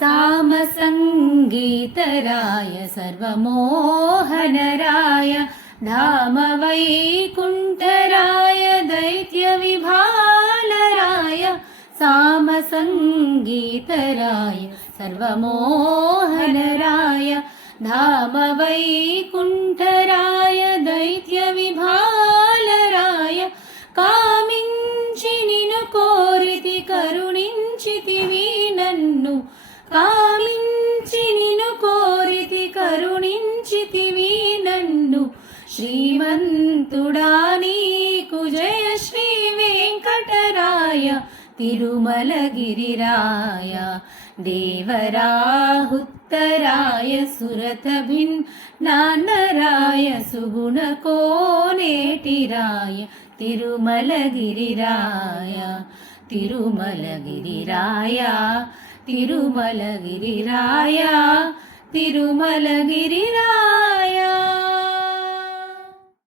सामसङ्गीतराय सर्वमोहनराय धामवैकुण्ठराय दैत्यविभालराय सामसङ्गीतराय सर्वमोहनराय धामवैकुण्ठराय दैत्यविभालराय कामिंచి నిను కోరితి కరుణించితివి నన్ను కామించి నిను కోరితి కరుణించితివి నన్ను శ్రీమంతుడా నీకు జయ శ్రీ వెంకటరాయ తిరుమలగిరిరాయ దేవరాహుత్తరాయ సురతభిన్నానరాయ సుగుణకోనేటిరాయ తిరుమలగిరిరాయ తిరుమలగిరిరాయ తిరుమలగిరిరాయ తిరుమలగిరిరాయ.